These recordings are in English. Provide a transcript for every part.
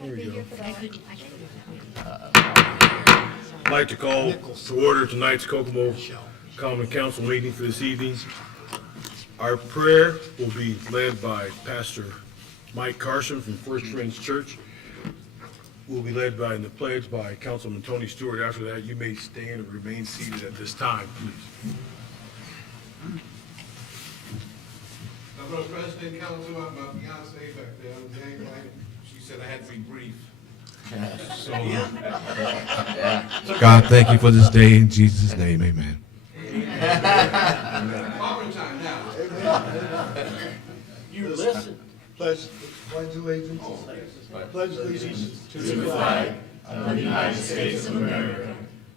There we go. I I'd like to call to order tonight's Kokomo Common Council meeting for this evening. Our prayer will be led by Pastor Mike Carson from First Friends Church. Will be led by in the pledge by Councilman Tony Stewart. After that, you may stand or remain seated at this time, please. Hello, President, Council, my fiance back there, I'm Jane White. She said I had to be brief. So, God, thank you for this day in Jesus' name, amen. offering time now. You listen. Pledge allegiance. Pledge allegiance to the Flag of the United States of America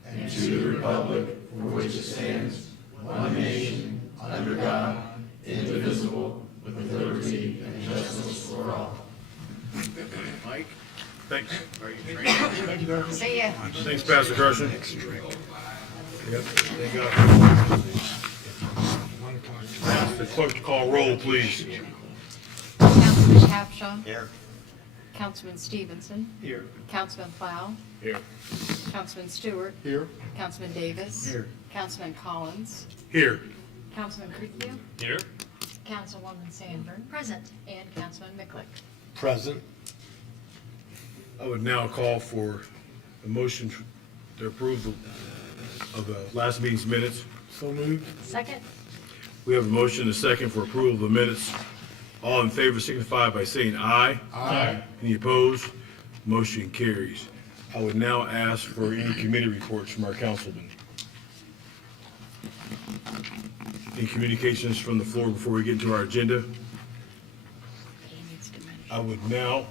and to the republic for which it stands, one nation, under God, indivisible, with liberty and justice for all. Mike? Thanks. See ya. Thanks, Pastor Carson. Yep, thank God. Ask the clerk to call roll, please. Councilman Capshaw. Here. Councilman Stevenson. Here. Councilman Plow. Here. Councilman Stewart. Here. Councilman Davis. Here. Councilman Collins. Here. Councilman Creekview. Here. Councilwoman Sandburn. Present. And Councilman Micklick. Present. I would now call for a motion to approve of the last meeting's minutes. So moved. Second. We have a motion and a second for approval of the minutes. All in favor signify by saying aye. Aye. Any opposed? Motion carries. I would now ask for any committee reports from our councilmen. Any communications from the floor before we get into our agenda? I would now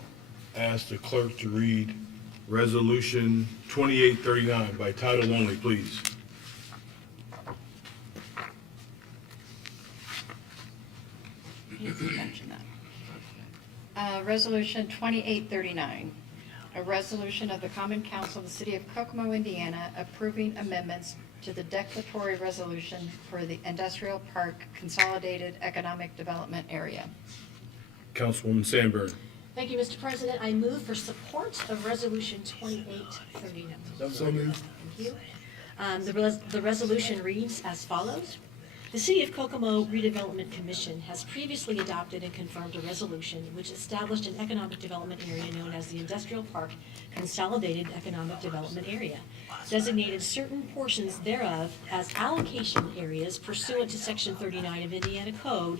ask the clerk to read Resolution 2839 by title only, please. Resolution 2839, a resolution of the Common Council of the City of Kokomo, Indiana, approving amendments to the declaratory resolution for the Industrial Park Consolidated Economic Development Area. Councilwoman Sandburn. Thank you, Mr. President. I move for support of Resolution 2839. So moved. Thank you. The resolution reads as follows. The City of Kokomo Redevelopment Commission has previously adopted and confirmed a resolution which established an economic development area known as the Industrial Park Consolidated Economic Development Area, designated certain portions thereof as allocation areas pursuant to Section 39 of Indiana Code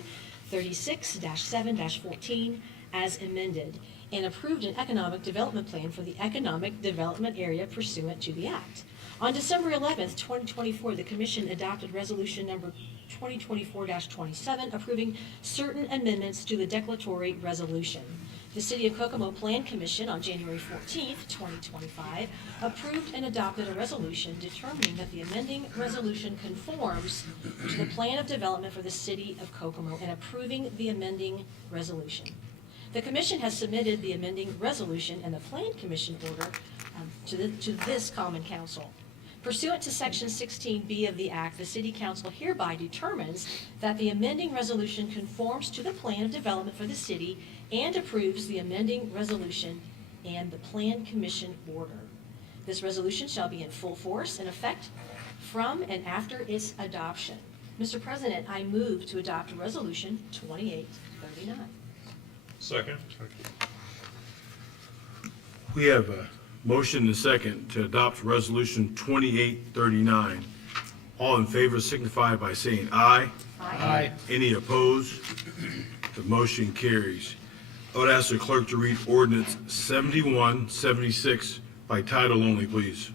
36-7-14 as amended, and approved an economic development plan for the economic development area pursuant to the act. On December 11th, 2024, the Commission adopted Resolution Number 2024-27, approving certain amendments to the declaratory resolution. The City of Kokomo Plan Commission on January 14th, 2025, approved and adopted a resolution determining that the amending resolution conforms to the plan of development for the City of Kokomo and approving the amending resolution. The Commission has submitted the amending resolution and the Plan Commission order to this Common Council. Pursuant to Section 16B of the Act, the City Council hereby determines that the amending resolution conforms to the plan of development for the city and approves the amending resolution and the Plan Commission order. This resolution shall be in full force and effect from and after its adoption. Mr. President, I move to adopt Resolution 2839. Second. We have a motion and a second to adopt Resolution 2839. All in favor signify by saying aye. Aye. Any opposed? The motion carries. I would ask the clerk to read Ordinance 7176 by title only, please.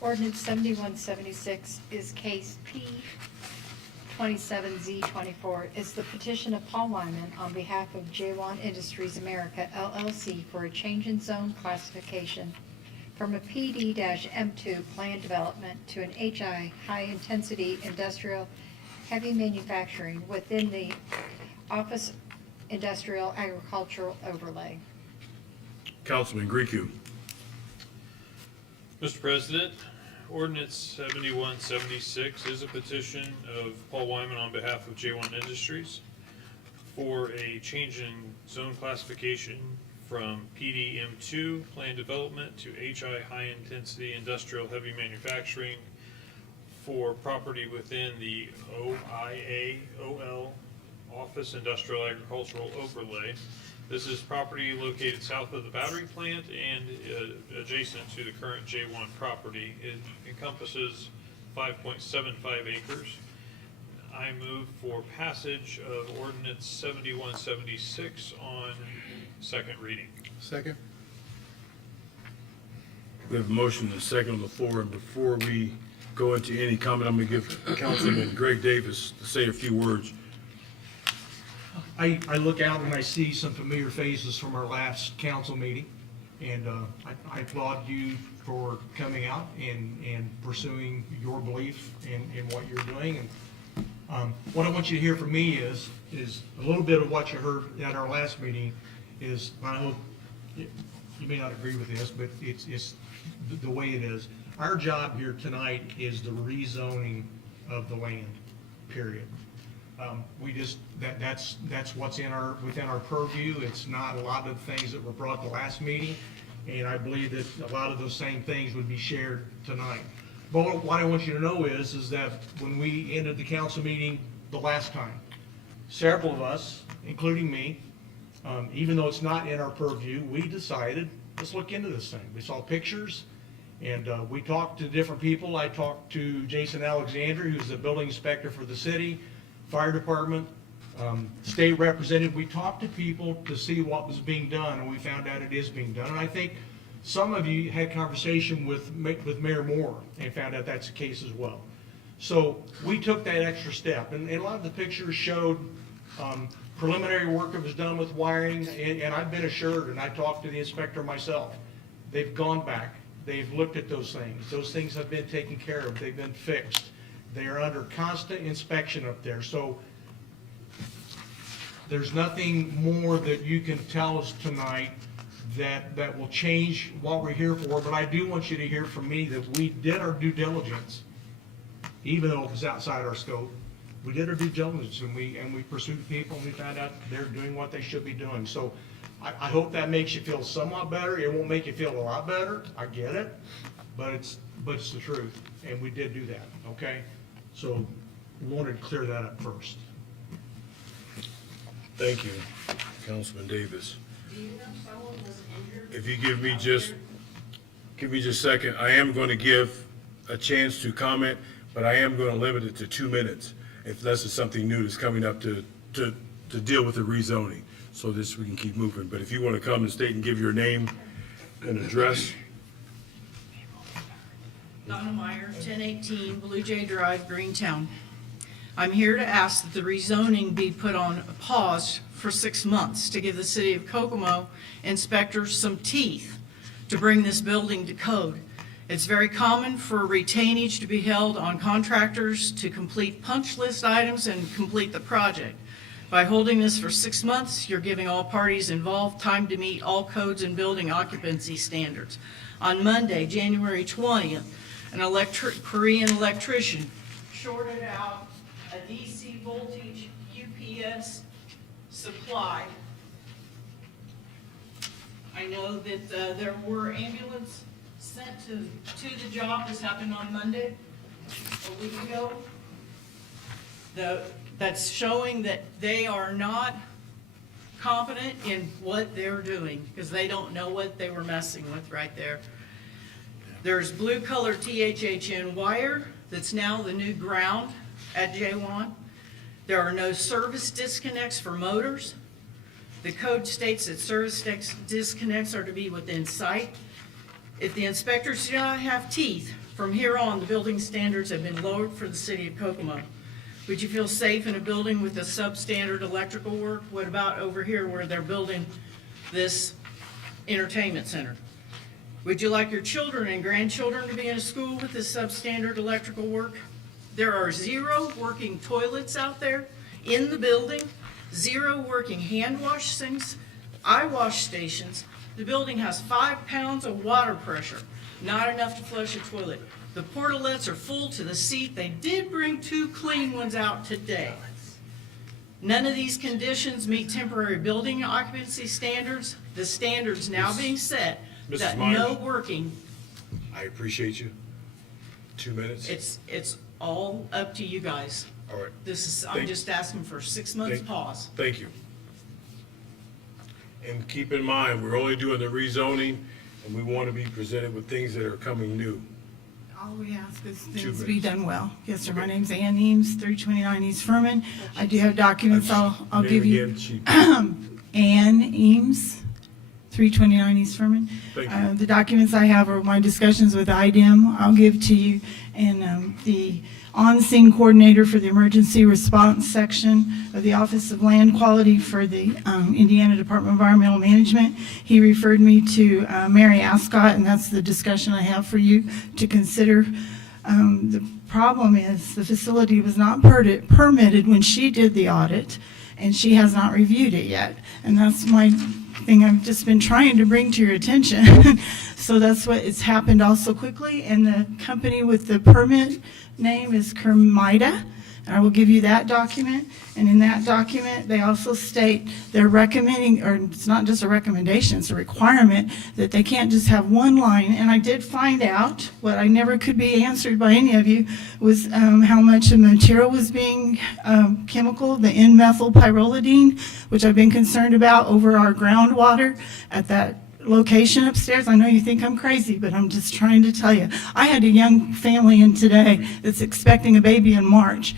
Ordinance 7176 is case P 27Z24. It's the petition of Paul Wyman on behalf of J1 Industries America LLC for a change in zone classification from a PD-M2 planned development to an HI high-intensity industrial heavy manufacturing within the office industrial agricultural overlay. Councilman Griecu. Mr. President, Ordinance 7176 is a petition of Paul Wyman on behalf of J1 Industries for a change in zone classification from PDM2 Plan Development to HI High Intensity Industrial Heavy Manufacturing for property within the OIA-OL Office Industrial Agricultural Overlay. This is property located south of the battery plant and adjacent to the current J1 property. It encompasses 5.75 acres. I move for passage of Ordinance 7176 on second reading. Second. We have a motion and a second on the floor, and before we go into any comment, I'm going to give Councilman Greg Davis to say a few words. I look out and I see some familiar faces from our last council meeting, and I applaud you for coming out and pursuing your belief in what you're doing. And what I want you to hear from me is a little bit of what you heard at our last meeting is, I hope, you may not agree with this, but it's the way it is. Our job here tonight is the rezoning of the land, period. We just, that's what's within our purview. It's not a lot of the things that were brought the last meeting, and I believe that a lot of those same things would be shared tonight. But what I want you to know is that when we ended the council meeting the last time, several of us, including me, even though it's not in our purview, we decided, let's look into this thing. We saw pictures, and we talked to different people. I talked to Jason Alexander, who's the building inspector for the city, fire department, state representative. We talked to people to see what was being done, and we found out it is being done. And I think some of you had conversation with Mayor Moore and found out that's the case as well. So we took that extra step, and a lot of the pictures showed preliminary work that was done with wiring, and I've been assured, and I talked to the inspector myself, they've gone back, they've looked at those things have been taken care of, they've been fixed. They are under constant inspection up there, so there's nothing more that you can tell us tonight that will change what we're here for, but I do want you to hear from me that we did our due diligence, even though it was outside our scope. We did our due diligence, and we pursued people, and we found out they're doing what they should be doing. So I hope that makes you feel somewhat better. It won't make you feel a lot better, I get it, but it's the truth, and we did do that, okay? So we wanted to clear that up first. Thank you, Councilman Davis. If you give me just a second, I am going to give a chance to comment, but I am going to limit it to 2 minutes, unless it's something new that's coming up to deal with the rezoning, so this we can keep moving. But if you want to come and state and give your name and address. Donna Meyer, 1018 Blue Jay Drive, Greentown. I'm here to ask that the rezoning be put on a pause for 6 months to give the city of Kokomo inspectors some teeth to bring this building to code. It's very common for retainage to be held on contractors to complete punch list items and complete the project. By holding this for 6 months, you're giving all parties involved time to meet all codes and building occupancy standards. On Monday, January 20th, an Korean electrician shorted out a DC voltage UPS supply. I know that there were ambulance sent to the job. This happened on Monday, a week ago. That's showing that they are not competent in what they're doing because they don't know what they were messing with right there. There's blue color THHN wire that's now the new ground at J1. There are no service disconnects for motors. The code states that service disconnects are to be within sight. If the inspectors do not have teeth, from here on, the building standards have been lowered for the city of Kokomo. Would you feel safe in a building with a substandard electrical work? What about over here where they're building this entertainment center? Would you like your children and grandchildren to be in a school with this substandard electrical work? There are 0 working toilets out there in the building, 0 working hand wash sinks, eye wash stations. The building has 5 pounds of water pressure, not enough to flush a toilet. The portalets are full to the seat. They did bring 2 clean ones out today. None of these conditions meet temporary building occupancy standards. the standards now Miss- being set, Mrs. that Myers? no working, I appreciate you. 2 minutes? it's all up to you guys. All right, I'm Thank- just asking for 6 months Thank- pause. thank you. And keep in mind, we're only doing the rezoning, and we want to be presented with things that are coming new. All we ask is 2 things to be minutes. done well. Yes, sir. My Okay. name's Ann Eames, 329 East Furman. I do have documents I'll Name give you. again, Chief. Ann Eames, 329 East Furman. Thank you. The documents I have are my discussions with IDEM. I'll give to you. And the on-scene coordinator for the emergency response section of the Office of Land Quality for the Indiana Department of Environmental Management. He referred me to Mary Ascott, and that's the discussion I have for you to consider. The problem is the facility was not permitted when she did the audit, and she has not reviewed it yet. And that's my thing I've just been trying to bring to your attention. So that's what, it's happened also quickly, and the company with the permit name is Kermida, and I will give you that document. And in that document, they also state they're recommending, or it's not just a recommendation, it's a requirement, that they can't just have one line. And I did find out, what I never could be answered by any of you, was how much the material was being chemical, the N-methylpyrrolidine, which I've been concerned about over our groundwater at that location upstairs. I know you think I'm crazy, but I'm just trying to tell you. I had a young family in today that's expecting a baby in March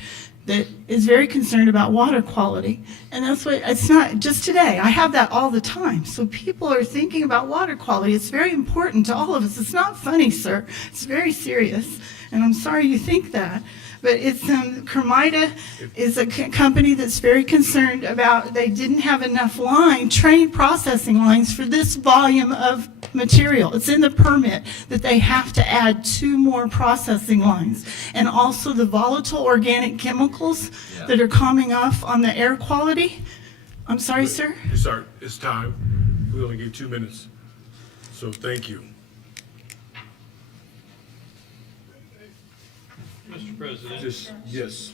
that is very concerned about water quality. And that's what, it's not just today. I have that all the time. So people are thinking about water quality. It's very important to all of us. It's not funny, sir. It's very serious. And I'm sorry you think that. But it's, Kermida is a company that's very concerned about, they didn't have enough trained processing lines for this volume of material. It's in the permit that they have to add 2 more processing lines. And also the volatile organic chemicals that are coming off on the air quality. I'm sorry, sir? Sorry, it's time. We only get 2 minutes. So thank you. Mr. President, Yes.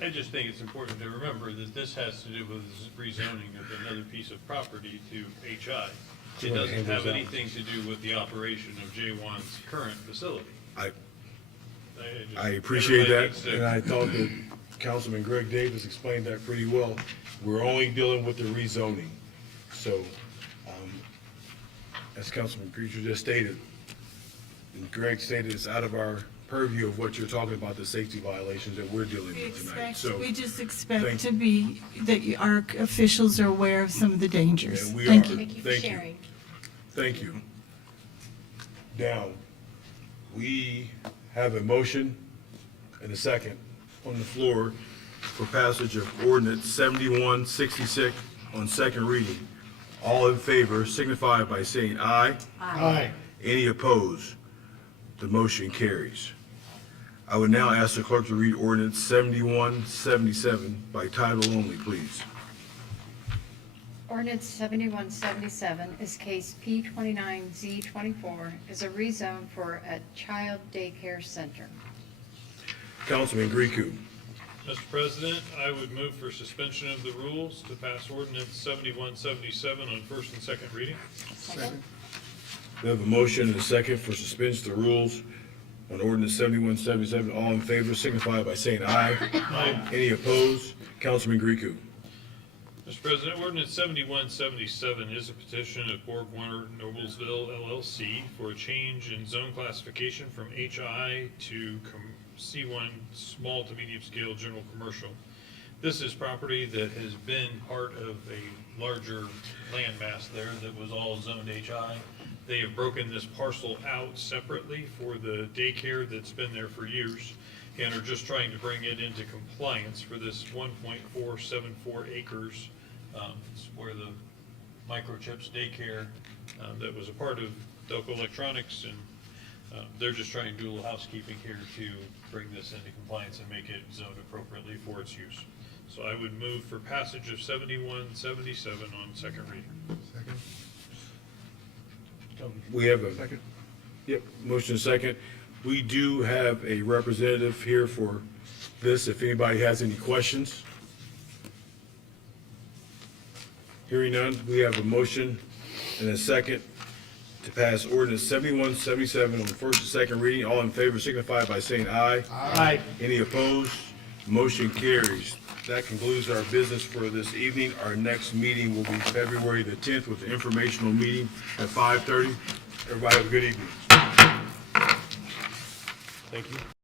I just think it's important to remember that this has to do with rezoning of another piece of property to HI. It doesn't have anything to do with the operation of J1's current facility. I appreciate Everybody that, needs to- and I thought that Councilman Greg Davis explained that pretty well. We're only dealing with the rezoning. So, as Councilman Preacher just stated, and Greg stated, it's out of our purview of what you're talking about, the safety violations that we're dealing with tonight. So, We just thank expect to you. be, that our officials are aware of some of the dangers. And we Thank are. you. Thank you for Thank you. sharing. Thank you. Now, we have a motion and a second on the floor for passage of ordinance 7166 on second reading. All in favor signify by saying aye. Aye. Any opposed? The motion carries. I would now ask the clerk to read ordinance 7177 by title only, please. Ordinance 7177 is case P29Z24, is a rezone for a child daycare center. Councilman Grieco. Mr. President, I would move for suspension of the rules to pass ordinance 7177 on first and second reading. Second? We have a motion and a second for suspension of the rules on ordinance 7177. All in favor signify by saying aye. Aye. Any opposed? Councilman Grieco. Mr. President, ordinance 7177 is a petition of Borg Warner Noblesville LLC for a change in zone classification from HI to C1 small to medium scale general commercial. This is property that has been part of a larger landmass there that was all zoned HI. They have broken this parcel out separately for the daycare that's been there for years and are just trying to bring it into compliance for this 1.474 acres. It's where the Microchips daycare that was a part of Delco Electronics, and they're just trying to do a little housekeeping here to bring this into compliance and make it zoned appropriately for its use. So I would move for passage of 7177 on second reading. We have a. Second. Yep, motion second. We do have a representative here for this, if anybody has any questions. Hearing none, we have a motion and a second to pass ordinance 7177 on first and second reading. All in favor signify by saying aye. Aye. Any opposed? Motion carries. That concludes our business for this evening. Our next meeting will be February the 10th with an informational meeting at 5:30. Everybody have a good evening. Thank you.